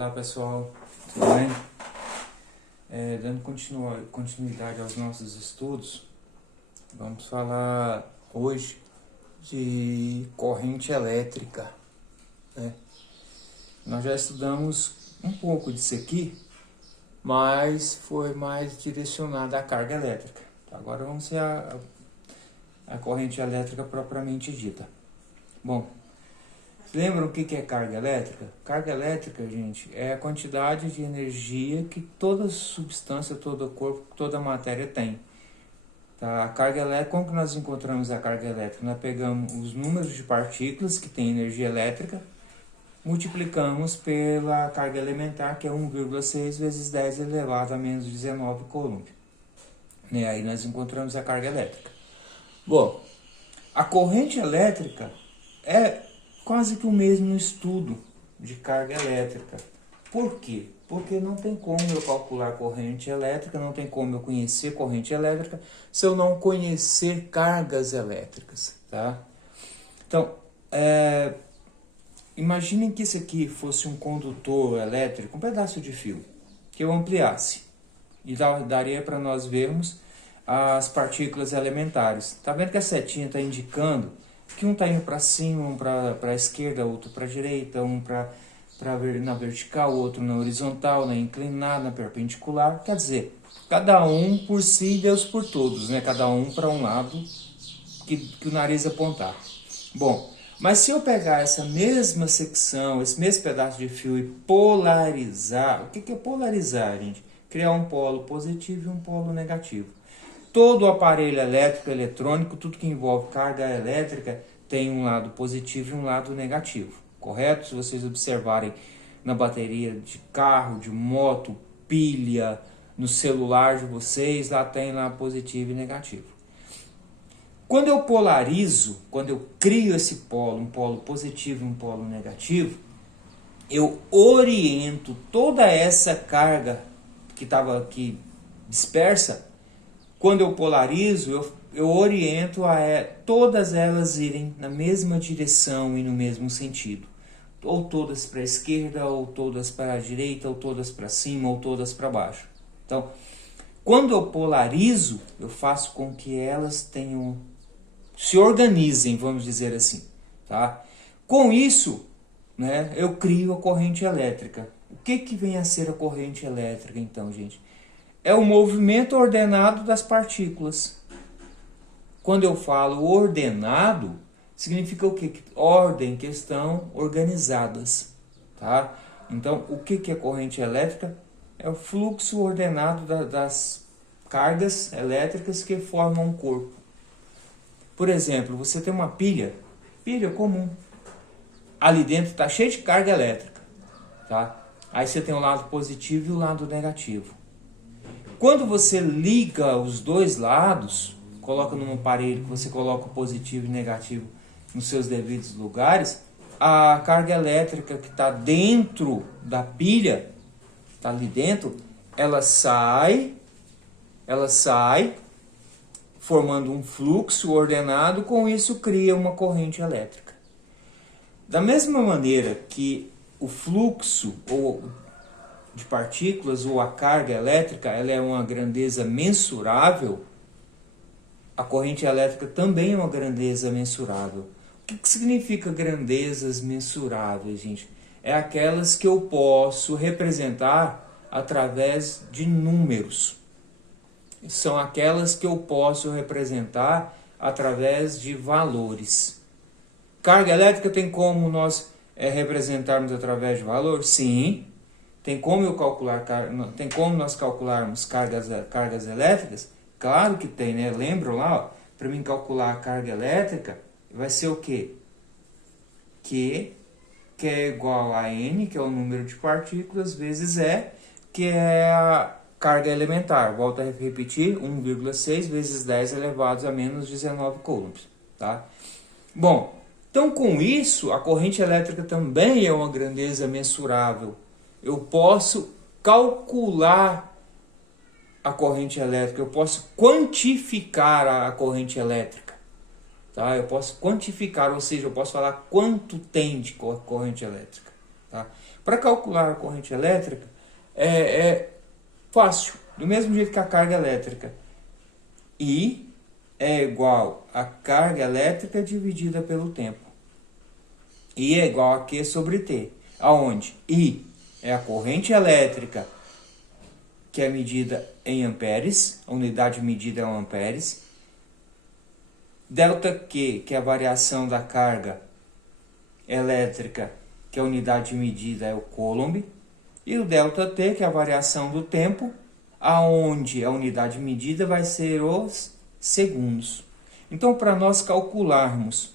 Olá pessoal, tudo bem? Dando continuidade aos nossos estudos, vamos falar hoje de corrente elétrica, né? Nós já estudamos um pouco disso aqui, mas foi mais direcionado à carga elétrica. Agora vamos ver a corrente elétrica propriamente dita. Bom, lembram o que é carga elétrica? Carga elétrica, gente, é a quantidade de energia que toda substância, todo corpo, toda matéria tem. Tá? A carga elétrica, como que nós encontramos a carga elétrica? Nós pegamos os números de partículas que têm energia elétrica, multiplicamos pela carga elementar, que é 1,6 vezes 10 elevado a menos 19 coulomb. E aí nós encontramos a carga elétrica. Bom, a corrente elétrica é quase que o mesmo estudo de carga elétrica. Por quê? Porque não tem como eu calcular corrente elétrica, não tem como eu conhecer corrente elétrica se eu não conhecer cargas elétricas, tá? Então, imaginem que isso aqui fosse um condutor elétrico, um pedaço de fio, que eu ampliasse. E daria para nós vermos as partículas elementares. Tá vendo que a setinha está indicando que um está indo para cima, um para a esquerda, outro para a direita, um na vertical, outro na horizontal, na inclinada, na perpendicular. Quer dizer, cada um por si e Deus por todos, né? Cada um para um lado que o nariz apontar. Bom, mas se eu pegar essa mesma secção, esse mesmo pedaço de fio e polarizar, o que é polarizar, gente? Criar um polo positivo e um polo negativo. Todo aparelho elétrico, eletrônico, tudo que envolve carga elétrica tem um lado positivo e um lado negativo, correto? Se vocês observarem na bateria de carro, de moto, pilha, no celular de vocês, lá tem lá positivo e negativo. Quando eu polarizo, quando eu crio esse polo, um polo positivo e um polo negativo, eu oriento toda essa carga que estava aqui dispersa. Quando eu polarizo, eu oriento todas elas irem na mesma direção e no mesmo sentido. Ou todas para a esquerda, ou todas para a direita, ou todas para cima, ou todas para baixo. Então, quando eu polarizo, eu faço com que elas se organizem, vamos dizer assim. Tá? Com isso, né, eu crio a corrente elétrica. O que vem a ser a corrente elétrica, então, gente? É o movimento ordenado das partículas. Quando eu falo ordenado, significa o quê? Ordem, que estão organizadas. Tá? Então, o que é corrente elétrica? É o fluxo ordenado das cargas elétricas que formam um corpo. Por exemplo, você tem uma pilha comum. Ali dentro está cheio de carga elétrica. Tá? Aí você tem o lado positivo e o lado negativo. Quando você liga os dois lados, coloca num aparelho que você coloca o positivo e o negativo nos seus devidos lugares, a carga elétrica que está dentro da pilha, está ali dentro, ela sai formando um fluxo ordenado, com isso cria uma corrente elétrica. Da mesma maneira que o fluxo de partículas ou a carga elétrica ela é uma grandeza mensurável, a corrente elétrica também é uma grandeza mensurável. O que significa grandezas mensuráveis, gente? É aquelas que eu posso representar através de números. São aquelas que eu posso representar através de valores. Carga elétrica tem como nós representarmos através de valor? Sim. Tem como nós calcularmos cargas elétricas? Claro que tem, né? Lembram lá, para mim calcular a carga elétrica, vai ser o quê? Q, que é igual a N, que é o número de partículas, vezes E, que é a carga elementar. Volto a repetir, 1,6 vezes 10 elevado a menos 19 coulombs. Tá? Bom, então com isso, a corrente elétrica também é uma grandeza mensurável. Eu posso calcular a corrente elétrica, eu posso quantificar a corrente elétrica. Tá? Eu posso quantificar, ou seja, eu posso falar quanto tem de corrente elétrica. Tá? Para calcular a corrente elétrica é fácil, do mesmo jeito que a carga elétrica. I é igual a carga elétrica dividida pelo tempo. I é igual a Q sobre T, aonde I é a corrente elétrica, que é medida em amperes, a unidade medida é um amperes. Delta Q, que é a variação da carga elétrica, que a unidade medida é o coulomb. E o delta T, que é a variação do tempo, aonde a unidade medida vai ser os segundos. Então, para nós calcularmos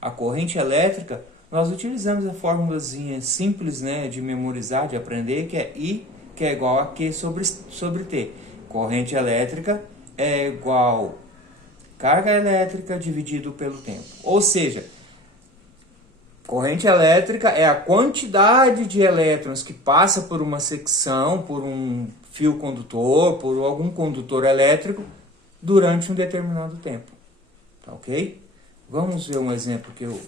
a corrente elétrica, nós utilizamos a formulazinha simples, né, de memorizar, de aprender, que é I, que é igual a Q sobre T. Corrente elétrica é igual carga elétrica dividido pelo tempo. Ou seja, corrente elétrica é a quantidade de elétrons que passa por uma secção, por um fio condutor, por algum condutor elétrico, durante um determinado tempo. Tá ok? Vamos ver um exemplo que eu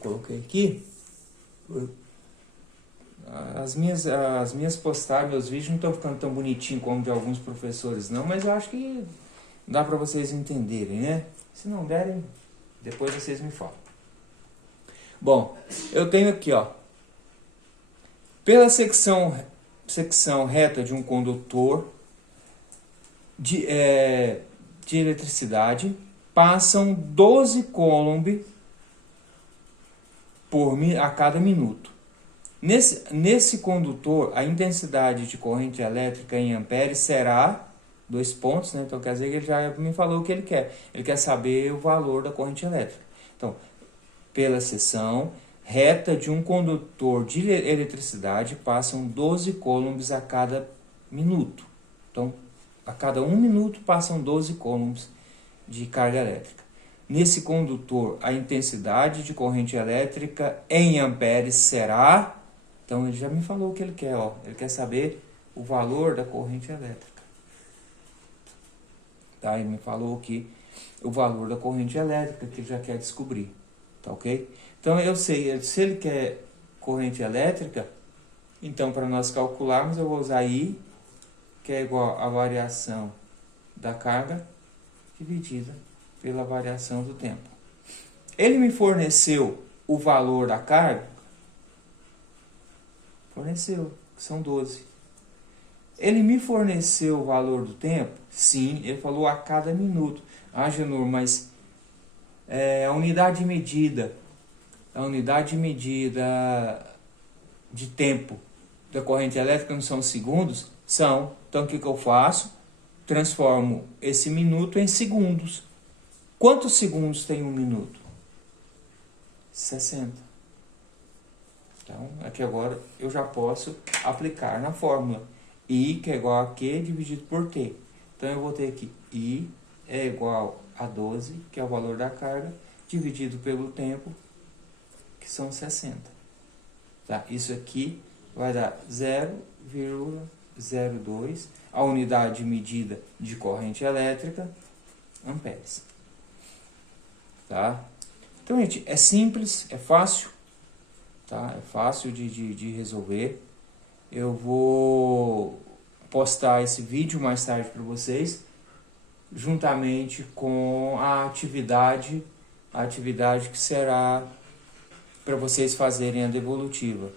coloquei aqui. As minhas postagens, meus vídeos não estão ficando tão bonitinhos como de alguns professores não, mas eu acho que dá para vocês entenderem, né? Se não derem, depois vocês me falam. Bom, eu tenho aqui, ó, pela secção reta de um condutor de eletricidade, passam 12 coulomb a cada minuto. Nesse condutor, a intensidade de corrente elétrica em amperes será 2 pontos, né? Então quer dizer que ele já me falou o que ele quer. Ele quer saber o valor da corrente elétrica. Então, pela seção reta de um condutor de eletricidade, passam 12 coulombs a cada minuto. Então, a cada 1 minuto passam 12 coulombs de carga elétrica. Nesse condutor, a intensidade de corrente elétrica em amperes será... Então, ele já me falou o que ele quer, ó. Ele quer saber o valor da corrente elétrica. Tá? Ele me falou aqui o valor da corrente elétrica que ele já quer descobrir. Tá ok? Então, eu sei, se ele quer corrente elétrica, então, para nós calcularmos, eu vou usar I, que é igual a variação da carga dividida pela variação do tempo. Ele me forneceu o valor da carga? Forneceu, que são 12. Ele me forneceu o valor do tempo? Sim, ele falou a cada minuto. Ah, Genor, mas a unidade medida de tempo da corrente elétrica não são segundos? São. Então, o que eu faço? Transformo esse minuto em segundos. Quantos segundos tem um minuto? 60. Então, aqui agora eu já posso aplicar na fórmula. I, que é igual a Q dividido por T. Então, eu vou ter aqui I é igual a 12, que é o valor da carga, dividido pelo tempo, que são 60. Tá? Isso aqui vai dar 0,02, a unidade medida de corrente elétrica, amperes. Tá? Então, gente, é simples, é fácil, tá? É fácil de resolver. Eu vou postar esse vídeo mais tarde para vocês, juntamente com a atividade que será para vocês fazerem a devolutiva.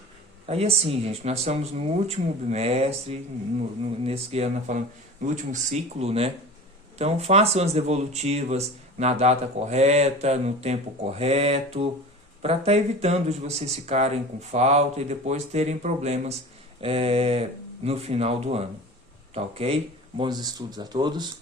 Aí assim, gente, nós estamos no último bimestre, nesse ano falando, no último ciclo, né? Então façam as devolutivas na data correta, no tempo correto, para estar evitando de vocês ficarem com falta e depois terem problemas no final do ano. Tá ok? Bons estudos a todos.